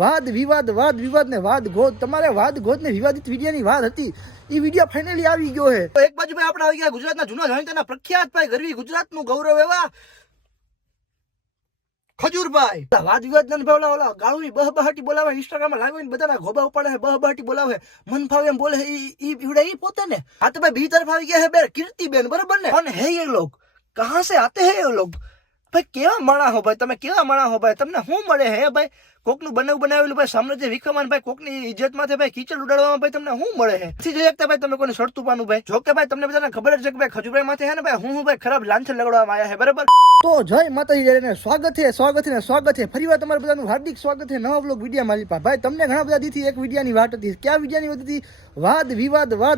વાદ ને વાદ ગોદ તમારે વાદ ગોદ ને વિવાદિત વિડિયાની વાત હતી એ વિડિયો ફાઇનલી આવી ગયો છે. તો એક બાજુ ભાઈ આપણે આવી ગયા ગુજરાતના જૂના જાણીતાના પ્રખ્યાત ભાઈ ગરવી ગુજરાતનું ગૌરવ એવા ખજૂરભાઈ. વાદ વિવાદ ના ભાવલા ઓલા ગાળુની બહબહાટી બોલાવે, ઇન્સ્ટાગ્રામમાં લાવીને બધાના ગોબા ઉપાડે, બહબહાટી બોલાવે, મન ફાવે એમ બોલે, ઈ પોતે ને. આ તો ભાઈ બી તરફ આવી ગયા હે બે કીર્તિબેન, બરાબર ને. અને હે ये लोग कहां से आते हैं ये लोग? ભાઈ કેવા માણા હો ભાઈ, તમે કેવા માણા હો ભાઈ, તમને શું મળે હે ભાઈ? કોકનું બનાવેલું ભાઈ સામ્રાજ્ય વિખવાન ભાઈ, કોકની ઇજ્જત માંથી ભાઈ કીચડ ઉડાડવામાં ભાઈ તમને શું મળે હે? નથી જોઈ શકતા ભાઈ તમે કોઈને સડતું પાનું ભાઈ. જો કે ભાઈ તમને બધાને ખબર જ છે કે ભાઈ ખજૂરભાઈ માથે હે ને ભાઈ હું ભાઈ ખરાબ લાંછન લગાડવામાં આવ્યા છે, બરાબર. તો જય માતાજી, સ્વાગત છે ફરીવાર તમારું બધાનું હાર્દિક સ્વાગત છે નવા વ્લોગ વિડીયો મારી પાસે. ભાઈ તમને ઘણા બધા દીથી એક વિડીયાની વાત હતી. ક્યાં વિડીયાની વાત હતી? વાદ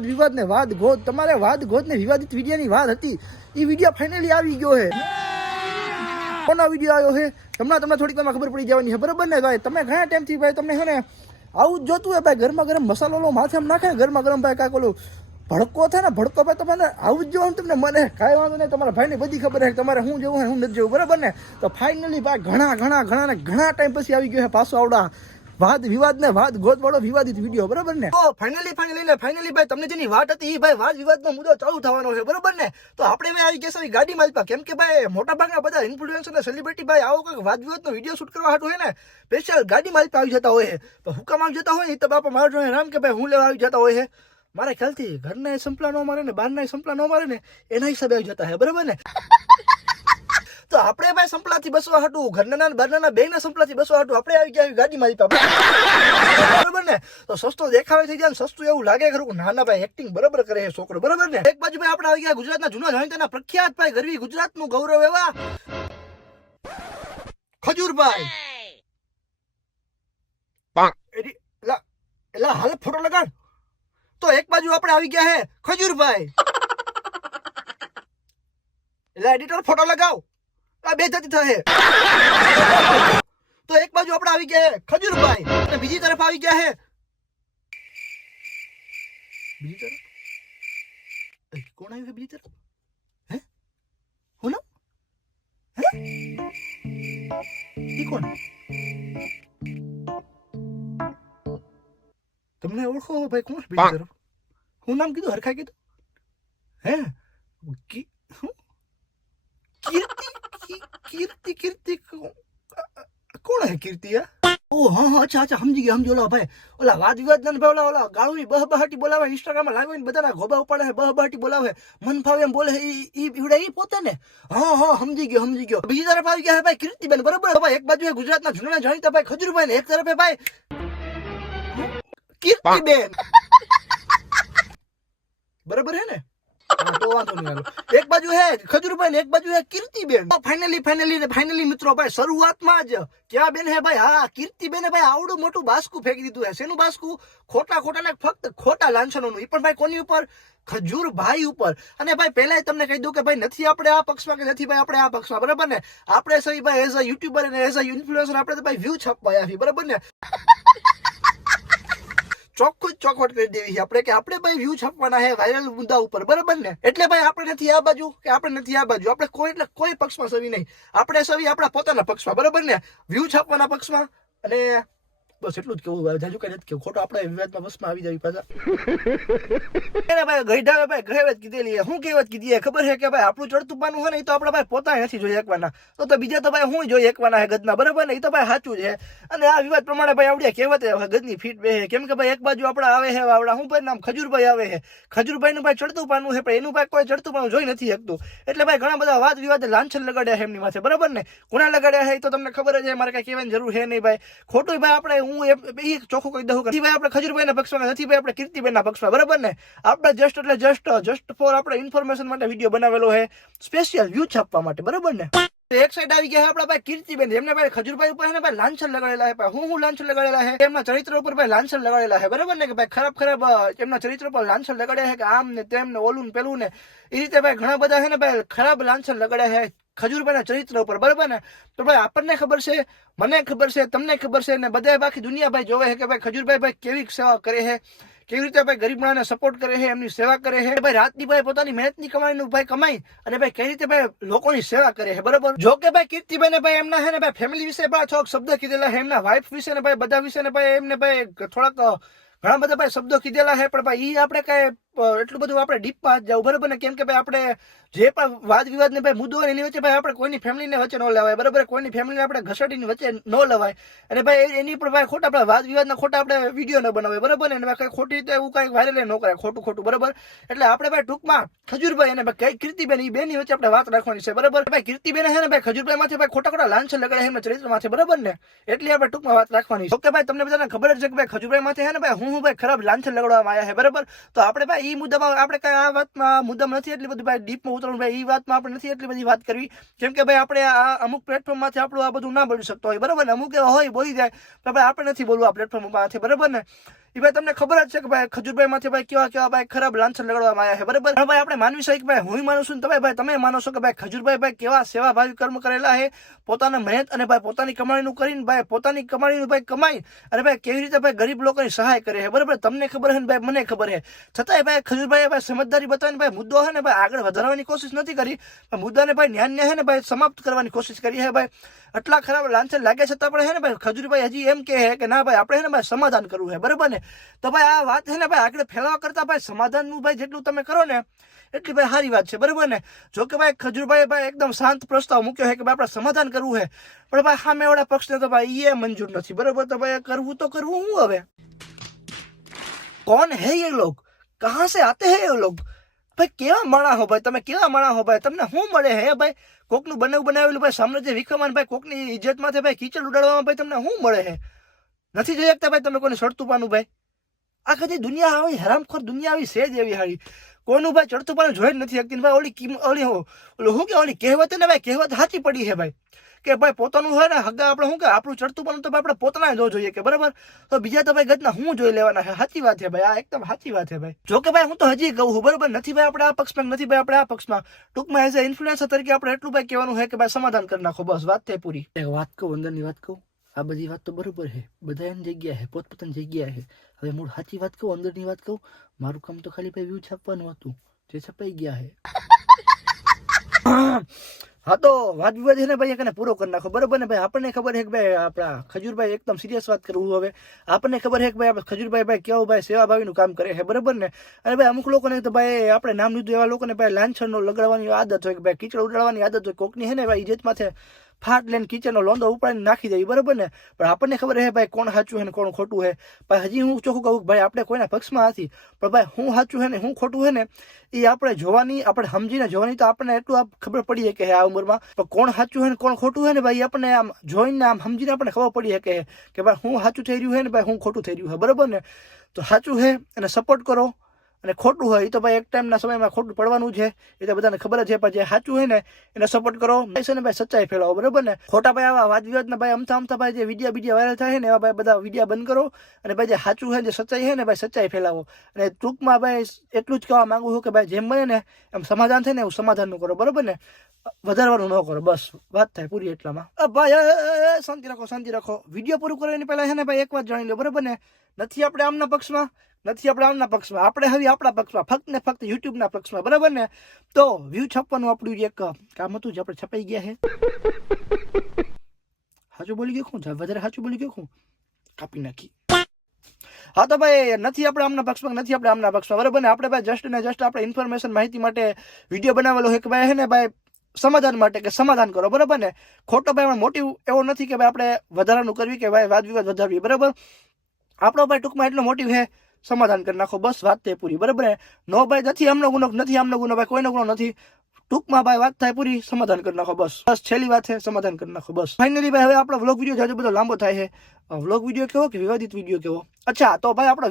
વિવાદ ને વાદ ગોદ તમારે વાદ ગોદ ને વિવાદિત વિડીયાની વાત હતી. એ વિડીયો ફાઇનલી આવી ગયો છે. કોનો વિડીયો આવ્યો છે તમને થોડીક વાર ખબર પડી જવાની છે, બરાબર ને. ભાઈ તમે ઘણા ટાઈમથી ભાઈ તમને છે ને આવું જ જોતું હોય ભાઈ, ગરમા ગરમ મસાલો માથે એમ નાખે, ગરમા ગરમ ભાઈ કાંઈક ઓલું ભડકો થાય ને, ભડકો ભાઈ તમને આવું જ જોવાનું તમને મને કાંઈ વાંધો નહીં. તમારા ભાઈને બધી ખબર છે તમારે શું જવું હોય શું નથી જવું, બરાબર ને. તો ફાઇનલી ભાઈ ઘણા ટાઈમ પછી આવી ગયો છે પાછો આવડા વાદ વિવાદ ને વાદ ગોદ વાળો વિવાદિત વિડીયો, બરાબર ને. તો ફાઇનલી ભાઈ તમને જેની વાત હતી એ ભાઈ વાદ વિવાદનો મુદ્દો ચાલુ થવાનો છે, બરાબર ને. તો આપણે ભાઈ આવી ગયા ગાડી માલપા, કેમ કે ભાઈ મોટા ભાગના બધા ઇન્ફ્લુએન્સર ને સેલિબ્રિટી ભાઈ આવો કંઈક વાદ વિવાદનો વિડીયો શૂટ કરવા હાટું હોય ને સ્પેશિયલ ગાડી માલપા આવી જતા હોય. તો હુકામ આવી જતા હોય ને તો બાપા મારો જોડે રામ કે ભાઈ હું લેવા આવી જતા હોય છે. મારા ખ્યાલથી ઘરના સંપલા ન મારે ને બહારના સંપલા ન મારે ને એના હિસાબે આવી જતા હે, બરાબર ને. તો આપણે ભાઈ સંપલાથી બસવા હાટું, ઘરના બહારના બેના સંપલાથી બસવા હાટું આપણે આવી ગયા ગાડી મારી પાસે, બરાબર ને. તો સસ્તો દેખાવે થઈ જાય, સસ્તું એવું લાગે ખરું. નાના ભાઈ એક્ટિંગ બરાબર કરે છે છોકરો, બરાબર ને. એક બાજુ ભાઈ આપણે આવી ગયા ગુજરાતના જૂના જાણીતાના પ્રખ્યાત ભાઈ ગરવી ગુજરાતનું ગૌરવ એવા ખજૂરભાઈ. એલા હાલ ફોટો લગાડ. તો એક બાજુ આપણે આવી ગયા હે ખજૂરભાઈ. એટલે એડિટર ફોટો લગાવ, આ બે જતી થાય. તો એક બાજુ આપણે આવી ગયા હે ખજૂરભાઈ અને બીજી તરફ આવી ગયા હે બીજી તરફ કોણ આવ્યું? બીજી તરફ હે હું હે ઈ કોણ? તમને ઓળખો ભાઈ? કોણ બીજી તરફ? હું નામ કીધું? હરખા કીધું હે? કીર્તિ કોણ હે કીર્તિ? ઓ હા અચ્છા સમજી ગયો. ઓલા ભાઈ ઓલા વાદ વિવાદ ના ભાઈ ઓલા ગાળુની બહબહાટી બોલાવે, ઇન્સ્ટાગ્રામમાં લાવીને બધાના ગોબા ઉપાડે છે, બહબહાટી બોલાવે, મન ફાવે એમ બોલે, ઈ પોતે ને. હા સમજી ગયો. બીજી તરફ આવી ગયા ભાઈ કીર્તિબેન, બરાબર. ભાઈ એક બાજુ ગુજરાતના જૂના જાણીતા ભાઈ ખજૂરભાઈ ને એક તરફ ભાઈ કીર્તિબેન, બરાબર હે ને. તો વાંધો નહીં. એક બાજુ હે ખજૂરભાઈ ને એક બાજુ હે કીર્તિબેન. ફાઇનલી મિત્રો ભાઈ શરૂઆતમાં જ ક્યાં બેન હે ભાઈ? હા કીર્તિબેને ભાઈ આવડું મોટું બાસ્કું ફેંકી દીધું હે. શેનું બાસ્કું? ખોટા ને ફક્ત ખોટા લાંછનોનું. એ પણ ભાઈ કોની ઉપર? ખજૂરભાઈ ઉપર. અને ભાઈ પહેલા તમને કહી દઉં કે ભાઈ નથી આપણે આ પક્ષમાં કે નથી ભાઈ આપણે આ પક્ષમાં, બરાબર ને. આપણે સહી ભાઈ એઝ અ યુટ્યુબર અને એઝ અ ઇન્ફ્લુએન્સર આપણે તો ભાઈ વ્યૂ છાપવા આવ્યા, બરાબર ને. ચોખવટ કરી દેવી છે આપણે કે આપણે ભાઈ વ્યૂ છાપવાના છે વાયરલ મુદ્દા ઉપર, બરાબર ને. એટલે ભાઈ આપણે નથી આ બાજુ કે આપણે નથી આ બાજુ, આપણે કોઈ પક્ષમાં સવી નહીં. આપણે સવી આપણા પોતાના પક્ષમાં, બરાબર ને. વ્યૂ છાપવાના પક્ષમાં. અને બસ એટલું જ કેવું. જાજુ કઈ નથી કેવું. ખોટો આપણે વિવાદમાં બસમાં આવી જાય પાછા. ભાઈ ગઈઢાવે ભાઈ કહેવત કીધેલી. શું કહેવત કીધી ખબર છે કે ભાઈ આપણું ચડતું પાનું હોય ને એ તો આપણે ભાઈ પોતાને નથી જોઈ શકવાના, તો બીજા તો ભાઈ હું જોઈ શકવાના છે ગદના, બરાબર ને. એ તો ભાઈ સાચું છે. અને આ વિવાદ પ્રમાણે ભાઈ આવડે કહેવત ગદની ફીટ બે છે. કેમ કે ભાઈ એક બાજુ આપડા આવે છે આવડા શું ભાઈ નામ ખજૂરભાઈ આવે છે. ખજૂરભાઈ નું ભાઈ ચડતું પાનું છે પણ એનું ભાઈ કોઈ ચડતું પાનું જોઈ નથી શકતું. એટલે ભાઈ ઘણા બધા વાદ વિવાદ લાંછન લગાડ્યા છે એમની માથે, બરાબર ને. કોના લગાડ્યા છે એ તો તમને ખબર જ છે, મારે કઈ કહેવાની જરૂર છે નહીં ભાઈ. ખોટું ભાઈ આપણે હું એ ચોખ્ખું કહી દઉં કે ભાઈ આપણે ખજૂરભાઈ ના પક્ષમાં નથી ભાઈ આપણે કીર્તિબેન ના પક્ષમાં, બરાબર ને. આપણે જસ્ટ ફોર આપણે ઇન્ફોર્મેશન માટે વિડીયો બનાવેલો છે, સ્પેશિયલ વ્યૂ છાપવા માટે, બરાબર ને. એક સાઈડ આવી ગયા આપડા ભાઈ કીર્તિબેન. એમને ભાઈ ખજૂરભાઈ ઉપર ભાઈ લાંછન લગાડેલા છે. હું લાંછન લગાડેલા છે? એમના ચરિત્ર ઉપર ભાઈ લાંછન લગાડેલા છે, બરાબર ને. કે ભાઈ ખરાબ એમના ચરિત્ર પર લાંછન લગાડ્યા છે કે આમ ને તેમ ને ઓલું ને પેલું ને એ રીતે ભાઈ ઘણા બધા છે ને ભાઈ ખરાબ લાંછન લગાડ્યા છે ખજૂરભાઈના ચરિત્ર ઉપર, બરાબર ને. તો ભાઈ આપણને ખબર છે, મને ખબર છે, તમને ખબર છે ને બધા બાકી દુનિયા ભાઈ જોવે છે કે ભાઈ ખજૂરભાઈ કેવી સેવા કરે છે, કેવી રીતે ભાઈ ગરીબ માણસને સપોર્ટ કરે છે, એમની સેવા કરે છે ભાઈ, રાતની ભાઈ પોતાની મહેનતની કમાણીનું ભાઈ કમાઈ અને ભાઈ કઈ રીતે ભાઈ લોકોની સેવા કરે છે, બરોબર. જો કે ભાઈ કીર્તિભાઈ ને ભાઈ એમના હે ને ભાઈ ફેમિલી વિશે ભાઈ થોડાક શબ્દ કીધેલા છે, એમના વાઇફ વિશે ને ભાઈ બધા વિશે ને ભાઈ એમને ભાઈ થોડાક ઘણા બધા ભાઈ શબ્દો કીધેલા છે, પણ ભાઈ ઈ આપણે કઈ એટલું બધું આપણે ડીપમાં જવું, બરોબર ને. કેમ કે ભાઈ આપણે જે પણ વાદ વિવાદ ને ભાઈ મુદ્દો હોય એની વચ્ચે ભાઈ આપણે કોઈની ફેમિલીને વચ્ચે ન લેવાય, બરોબર. કોઈની ફેમિલીને આપણે ઘસડીની વચ્ચે ન લેવાય અને ભાઈ એની પર ભાઈ ખોટા આપણે વાદ વિવાદના ખોટા આપણે વિડીયો ન બનાવે, બરોબર ને. ભાઈ કઈ ખોટી રીતે એવું કઈ વાયરલ ન કરે, ખોટું ખોટું, બરોબર. એટલે આપણે ભાઈ ટૂંકમાં ખજૂરભાઈ અને ભાઈ કીર્તિબેન એ બેની વચ્ચે આપણે વાત રાખવાની છે, બરોબર. ભાઈ કીર્તિબેન છે ને ભાઈ ખજૂરભાઈ માંથી ભાઈ ખોટા ખોટા લાંછન લગાડે એમના ચરિત્ર માંથી, બરોબર ને. એટલે આપણે ટૂંકમાં વાત રાખવાની છે. ઓકે ભાઈ, તમને બધાને ખબર જ છે કે ભાઈ ખજૂરભાઈ માંથી છે ને ભાઈ હું ભાઈ ખરાબ લાંછન લગાડવામાં આવ્યા છે, બરોબર. તો આપણે ભાઈ ઈ મુદ્દામાં આપણે કઈ આ વાતમાં મુદ્દામાં નથી એટલી બધી ભાઈ ડીપમાં ઉતરવું, ભાઈ ઈ વાતમાં આપણે નથી એટલી બધી વાત કરવી. કેમ કે ભાઈ આપણે આ અમુક પ્લેટફોર્મ માંથી આપણું આ બધું ના બોલી શકતો હોય, બરોબર ને. અમુક એવા હોય બોલી જાય તો ભાઈ આપણે નથી બોલવું આ પ્લેટફોર્મ માંથી, બરોબર ને. એ ભાઈ તમને ખબર જ છે કે ભાઈ ખજૂરભાઈ માંથી ભાઈ કેવા ભાઈ ખરાબ લાંછન લગાડવામાં આવ્યા છે, બરોબર. ભાઈ આપણે માનવી શકીએ ભાઈ, હું માનું છું ને ભાઈ તમે માનો છો કે ભાઈ ખજૂરભાઈ ભાઈ કેવા સેવાભાવી કર્મ કરેલા છે, પોતાના મહેનત અને ભાઈ પોતાની કમાણીનું કરીને ભાઈ પોતાની કમાણીનું ભાઈ કમાઈ અને ભાઈ કેવી રીતે ભાઈ ગરીબ લોકોની સહાય કરે છે, બરોબર. તમને ખબર છે ને ભાઈ મને ખબર છે, છતાંય ભાઈ ખજૂરભાઈ ભાઈ સમજદારી બતાવીને ભાઈ મુદ્દો છે ને ભાઈ આગળ વધારવાની કોશિશ નથી કરી, મુદ્દાને ભાઈ ન્યાય છે ને ભાઈ સમાપ્ત કરવાની કોશિશ કરી છે. ભાઈ આટલા ખરાબ લાંછન લાગે છતાં પણ છે ને ભાઈ ખજૂરભાઈ હજી એમ કહે કે ના ભાઈ આપણે છે ને ભાઈ સમાધાન કરવું છે, બરોબર ને. તો ભાઈ આ વાત છે ને ભાઈ આગળ ફેલાવા કરતા ભાઈ સમાધાનનું ભાઈ જેટલું તમે કરો ને એટલી ભાઈ સારી વાત છે, બરોબર ને. જો કે ભાઈ ખજૂરભાઈ ભાઈ એકદમ શાંત પ્રસ્તાવ મૂક્યો છે કે ભાઈ આપણે સમાધાન કરવું છે, પણ ભાઈ સામેવાળા પક્ષને તો ભાઈ એ મંજૂર નથી, બરોબર. તો ભાઈ કરવું તો કરવું હું હવે. કોણ હે ये लोग, कहाँ से आते हैं ये लोग, ભાઈ કેવા માણા હો ભાઈ, તમે કેવા માણા હો ભાઈ, તમને શું મળે હે ભાઈ. કોકનું બનાવેલું ભાઈ સામ્રાજ્ય વિખમાન ભાઈ કોકની ઇજ્જતમાંથી ભાઈ કીચડ ઉડાડવામાં ભાઈ તમને શું મળે હે. નથી જોઈ શકતા ભાઈ તમે કોઈને સડતું પાનું ભાઈ. આ કદી દુનિયા આવી હરામખોર દુનિયા આવી છે જ એવી હારી, કોઈનું ભાઈ ચડતું પાનું જોઈ જ નથી શકતી ભાઈ. ઓલી શું કે ઓલી કહેવત ને ભાઈ કહેવત સાચી પડી છે ભાઈ કે ભાઈ પોતાનું હોય ને હગા આપણે શું કે આપણું ચડતું પાનું તો ભાઈ આપણે પોતાના જો જોઈએ કે, બરાબર. તો બીજા તો ભાઈ ગતના હું જોઈ લેવાના છે. સાચી વાત છે ભાઈ, આ એકદમ સાચી વાત છે ભાઈ. જો કે ભાઈ હું તો હજી કહું છું, બરોબર. નથી ભાઈ આપણે આ પક્ષમાં, નથી ભાઈ આપણે આ પક્ષમાં. ટૂંકમાં એઝ એ ઇન્ફ્લુએન્સર તરીકે આપણે એટલું ભાઈ કહેવાનું છે કે ભાઈ સમાધાન કરી નાખો, બસ વાત થઈ પૂરી. વાત કહું અંદરની વાત કહું, આ બધી વાત તો બરોબર છે, બધા એની જગ્યા છે, પોતપોતાની જગ્યા છે. હવે મૂળ સાચી વાત કહું, અંદરની વાત કહું, મારું કામ તો ખાલી ભાઈ વ્યૂ છાપવાનું હતું, જે છપાઈ ગયા છે. હા તો વાદ વિવાદ છે ને ભાઈ એકને પૂરો કરી નાખો, બરોબર ને. ભાઈ આપણને ખબર છે કે ભાઈ આપણા ખજૂરભાઈ એકદમ સિરિયસ વાત કરવું. હવે આપણને ખબર છે કે ભાઈ આપણે ખજૂરભાઈ ભાઈ કેવું ભાઈ સેવાભાવીનું કામ કરે છે, બરોબર ને. અને ભાઈ અમુક લોકોને તો ભાઈ આપણે નામ લીધું એવા લોકોને ભાઈ લાંછનનો લગાડવાની આદત હોય કે ભાઈ કીચડ ઉડાડવાની આદત હોય. કોકની છે ને ભાઈ ઇજ્જત માથે ફાટ લઈને કિચનનો લોંદો ઉપાડીને નાખી દઈએ, બરોબર ને. પણ આપણને ખબર છે ભાઈ કોણ સાચું છે ને કોણ ખોટું છે. ભાઈ હજી હું ચોખ્ખું કહું ભાઈ આપણે કોઈના પક્ષમાં નથી, પણ ભાઈ હું સાચું છે ને હું ખોટું છે ને એ આપણે જોવાની, આપણે સમજીને જોવાની તો આપણને એટલું ખબર પડી કે આ ઉંમરમાં પણ કોણ સાચું છે ને કોણ ખોટું છે ને ભાઈ આપણને આમ જોઈને આમ સમજીને આપણને ખબર પડી કે ભાઈ હું સાચું થઈ રહ્યું છે ને ભાઈ હું ખોટું થઈ રહ્યું છે, બરોબર ને. તો સાચું છે એને સપોર્ટ કરો અને ખોટું હોય એ તો ભાઈ એક ટાઈમના સમયમાં ખોટું પડવાનું છે, એ તો બધાને ખબર જ છે. પણ જે સાચું હોય ને એને સપોર્ટ કરો છે ને ભાઈ, સચ્ચાઈ ફેલાવો, બરોબર ને. ખોટા ભાઈ આવા વાદ વિવાદના ભાઈ અમથા ભાઈ જે વિડીયો વાયરલ થાય ને એવા ભાઈ બધા વિડીયો બંધ કરો અને ભાઈ જે સાચું છે જે સચ્ચાઈ છે ને ભાઈ સચ્ચાઈ ફેલાવો. અને ટૂંકમાં ભાઈ એટલું જ કહેવા માંગુ છું કે ભાઈ જેમ બને ને એમ સમાધાન થાય ને એવું સમાધાનનું કરો, બરોબર ને. વધારવાનું ન કરો, બસ વાત થાય પૂરી એટલામાં. ભાઈ શાંતિ રાખો, શાંતિ રાખો. વિડીયો પૂરું કરવાની પહેલા છે ને ભાઈ એક વાત જાણી લો, બરોબર ને. નથી આપણે આમના પક્ષમાં, નથી આપણે આમના પક્ષમાં, આપણે હવે આપણા પક્ષમાં, ફક્ત ને ફક્ત યુટ્યુબના પક્ષમાં, બરાબર ને. તો વ્યૂ છાપવાનું આપણું એક કામ હતું જે આપણે છપાઈ ગયા છે. સાચું બોલી ગયો હું, વધારે સાચું બોલી ગયો હું, કાપી નાખી. હા તો ભાઈ નથી આપણે આમના પક્ષમાં, નથી આપણે આમના પક્ષમાં, બરાબર ને. આપણે ભાઈ જસ્ટ ને જસ્ટ આપણે ઇન્ફોર્મેશન માહિતી માટે વિડીયો બનાવેલો છે કે ભાઈ હે ને ભાઈ સમાધાન માટે કે સમાધાન કરો, બરાબર ને. ખોટો ભાઈ મોટિવ એવો નથી કે ભાઈ આપણે વધારાનું કરવી કે ભાઈ વાદ વિવાદ વધારવી, બરાબર. આપણો ભાઈ ટૂંકમાં એટલો મોટિવ છે સમાધાન કરી નાખો, બસ વાત થાય પૂરી, બરાબર ને. નો ભાઈ નથી આમનો ગુનો, નથી આમનો ગુનો, ભાઈ કોઈનો ગુનો નથી. ટૂંકમાં ભાઈ વાત થાય પૂરી, સમાધાન કરી નાખો, બસ બસ છેલ્લી વાત છે, સમાધાન કરી નાખો, બસ. ફાઇનલી ભાઈ હવે આપણો વ્લોગ વિડીયો જાજો બધો લાંબો થાય છે. વ્લોગ વિડીયો કેવો કે વિવાદિત વિડીયો કેવો? અચ્છા તો ભાઈ આપણો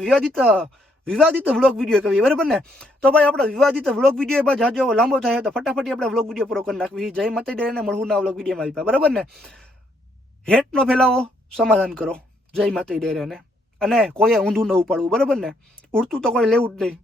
વિવાદિત વ્લોગ વિડીયો કહેવી, બરાબર ને. તો ભાઈ આપણો વિવાદિત વ્લોગ વિડીયો ભાઈ જાજો લાંબો થાય તો ફટાફટ આપણે વ્લોગ વિડીયો પૂરો કરી નાખવી. જય માતા દે મળવું ના વ્લોગ વિડીયોમાં આવી, બરાબર ને. હેટ નો ફેલાવો, સમાધાન કરો, જય માતા દે. અને કોઈએ ઊંધું ન ઉપાડવું, બરાબર ને. ઉડતું તો કોઈ લેવું જ નહીં.